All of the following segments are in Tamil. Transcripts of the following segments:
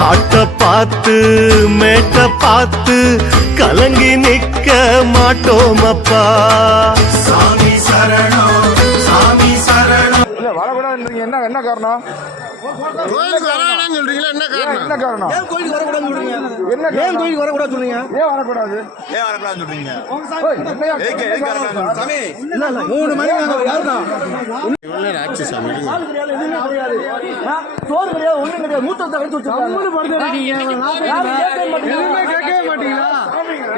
காட்ட பார்த்து மேட்ட பார்த்து கலங்கி நிக்க மாட்டோம் அப்பா சாமி சரணம் சாமி சரணம். இல்ல வரக்கூடாதுன்றீங்க. என்ன என்ன காரணம்? கோயிலுக்கு வரானான்னு சொல்றீங்களா? என்ன காரணம்? என்ன காரணம்? ஏன் கோயிலுக்கு வரக்கூடாதுன்னு சொல்றீங்க? என்ன ஏன்? கோயிலுக்கு சொல்றீங்க? ஏன் வரக்கூடாது? ஏன் வரக்கூடாதுன்னு சொல்றீங்க? சாமி இல்ல இல்ல மூணு மணி யாருடா இவ்வளவு ஆச்சு சாமி சோறு மூத்தத்தை கழிச்சு வச்சிருக்காங்க. யாரும் கேட்கவே மாட்டீங்க கேட்கவே மாட்டீங்களா?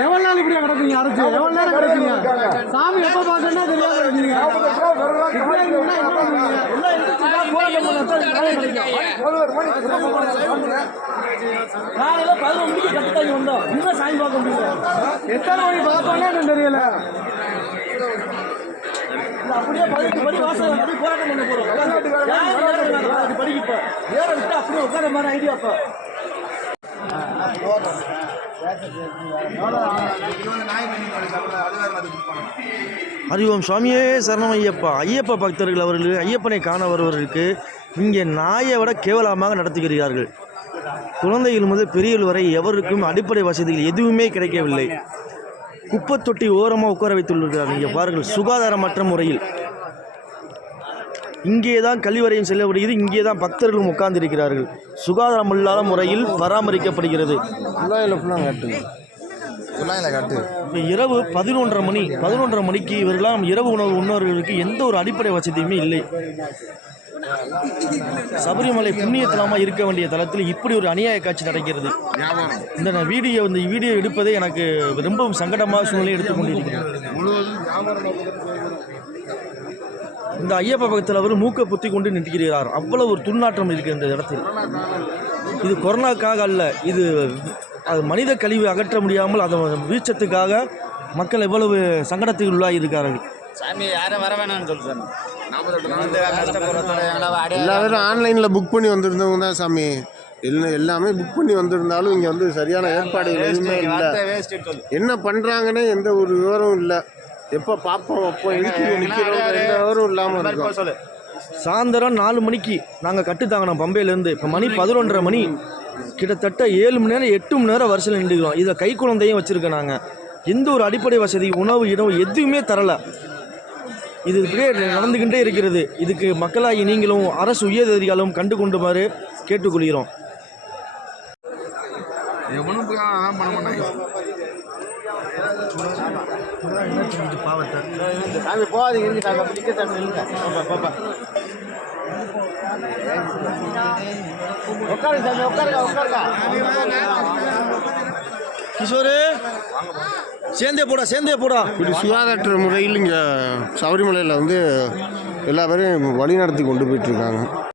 எவ்வளவு நாள் இப்படி கிடப்பீங்க அரைச்சு? எவ்வளவு நேரம் கிடப்பீங்க சாமி எப்ப பார்த்தோன்னா தெரியாம இப்படியே போறாங்க? காலையில பதினொரு மணிக்கு கட்டுத்தாங்கி வந்தோம். இன்னும் சாமி பார்க்க முடியல. எத்தனை மணி எனக்கு தெரியல. அப்படியே பதினெட்டு மணி வாசல் அப்படியே போராட்டம் பண்ண போறோம். யாரும் நேரம் வேணாம். அதுக்கு படிக்க இப்ப ஏற விட்டு அப்படியே உட்கார மாதிரி ஐடியா இப்ப அறிவோம் சுவாமியே சரணம் ஐயப்பா. ஐயப்ப பக்தர்கள் அவர்கள் ஐயப்பனை காண வருவதற்கு இங்கே நாயை விட கேவலமாக நடத்துகிறார்கள். குழந்தைகள் முதல் பெரியவர்கள் வரை எவருக்கும் அடிப்படை வசதிகள் எதுவுமே கிடைக்கவில்லை. குப்பைத் தொட்டி ஓரமாக உட்கார வைத்துள்ளார்கள். இங்கே பாருங்கள் சுகாதாரமற்ற முறையில். இங்கே தான் கழிவறையும் செல்லப்படுகிறது இங்கே தான் பக்தர்களும் உட்கார்ந்திருக்கிறார்கள். சுகாதாரம் இல்லாத முறையில் பராமரிக்கப்படுகிறது. இரவு பதினொன்றரை மணி பதினொன்றரை மணிக்கு இவர்களாம் இரவு உணவு உண்ணவர்களுக்கு எந்த ஒரு அடிப்படை வசதியுமே இல்லை. சபரிமலை புண்ணியத்தலமா இருக்க வேண்டிய தளத்தில் இப்படி ஒரு அநியாய காட்சி நடக்கிறது. இந்த நான் வீடியோ இந்த வீடியோ எடுப்பதே எனக்கு ரொம்பவும் சங்கடமாக சூழ்நிலை எடுத்துக்கொண்டிருக்கிறேன் இந்த ஐயப்ப பக்கத்தில் அவர் மூக்கை புத்தி கொண்டு நிற்கிறார் அவ்வளவு ஒரு துர்நாற்றம் இருக்கு இந்த இடத்தில். இது கொரோனாக்காக அல்ல இது அது மனித கழிவு அகற்ற முடியாமல் அதன் வீச்சத்துக்காக மக்கள் எவ்வளவு சங்கடத்துக்கு உள்ளாகி இருக்கார்கள் சாமி யாரும் வர வேணாம்னு சொல்லு சாமி. வந்து கஷ்டப்படுறதோட ஆன்லைனில் புக் பண்ணி வந்திருந்தவங்க தான் சாமி. எல்லாம் எல்லாமே புக் பண்ணி வந்திருந்தாலும் இங்கே வந்து சரியான ஏற்பாடுகள் எதுவுமே இல்லை. என்ன பண்ணுறாங்கன்னே எந்த ஒரு விவரமும் இல்லை. எப்போ பார்ப்போம் அப்போ எதுக்கு நிற்கிறோம் எந்த விவரம் இல்லாமல் இருக்கும். சாயந்தரம் நாலு மணிக்கு நாங்கள் கட்டுத்தாங்கணும் பம்பையிலேருந்து. இப்போ மணி பதினொன்றரை மணி. கிட்டத்தட்ட ஏழு மணி நேரம் எட்டு மணி நேரம் வரிசையில் நின்றுக்கிறோம். இதில் கை குழந்தையும் வச்சுருக்கோம் நாங்கள் எந்த ஒரு அடிப்படை வசதி உணவு இடம் எதுவுமே தரலை. இது இப்படியே நடந்துக்கிட்டே இருக்கிறது. இதுக்கு மக்களாகி நீங்களும் அரசு உயரதிகாரிகளும் கண்டு கொண்டுமாறு கேட்டுக்கொள்கிறோம் உட்காருங்க சாமி உட்காருங்க உட்காருங்க. கிஷோரு? சேர்ந்தே போடா சேர்ந்தே போடா. இப்படி சுகாதார முறையில் இங்கே சபரிமலையில் வந்து எல்லா பேரையும் வழி நடத்தி கொண்டு போயிட்டுருக்காங்க